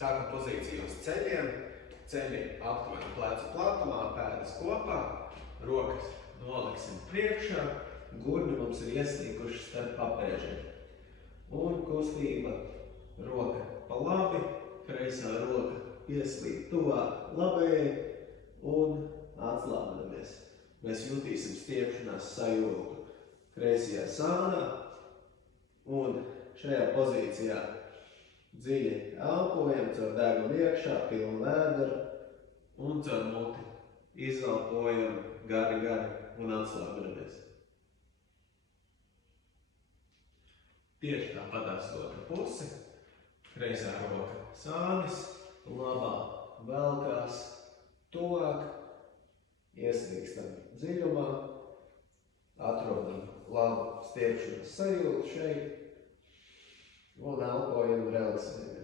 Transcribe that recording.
Sākam pozīciju uz ceļiem. Ceļi aptuveni plecu platumā, pēdas kopā, rokas noliksim priekšā, gurni mums ir ieslīkuši starp papēžiem. Un kustība roka pa labi, kreisā roka pieslīd tuvāk labējai un atslābinamies. Mēs jutīsim stiepšanās sajūtu kreisajā sānā un šajā pozīcijā dziļi elpojam caur degunu iekšā, pilnu vēderu un caur muti izelpojam gari un atslābinamies. Tieši tāpatās otra puse, kreisā roka sānis, labā velkās tuvāk, ieslīgstam dziļumā, atrodam labu stiepšanas sajūtu šeit un elpojam, relaksējamies.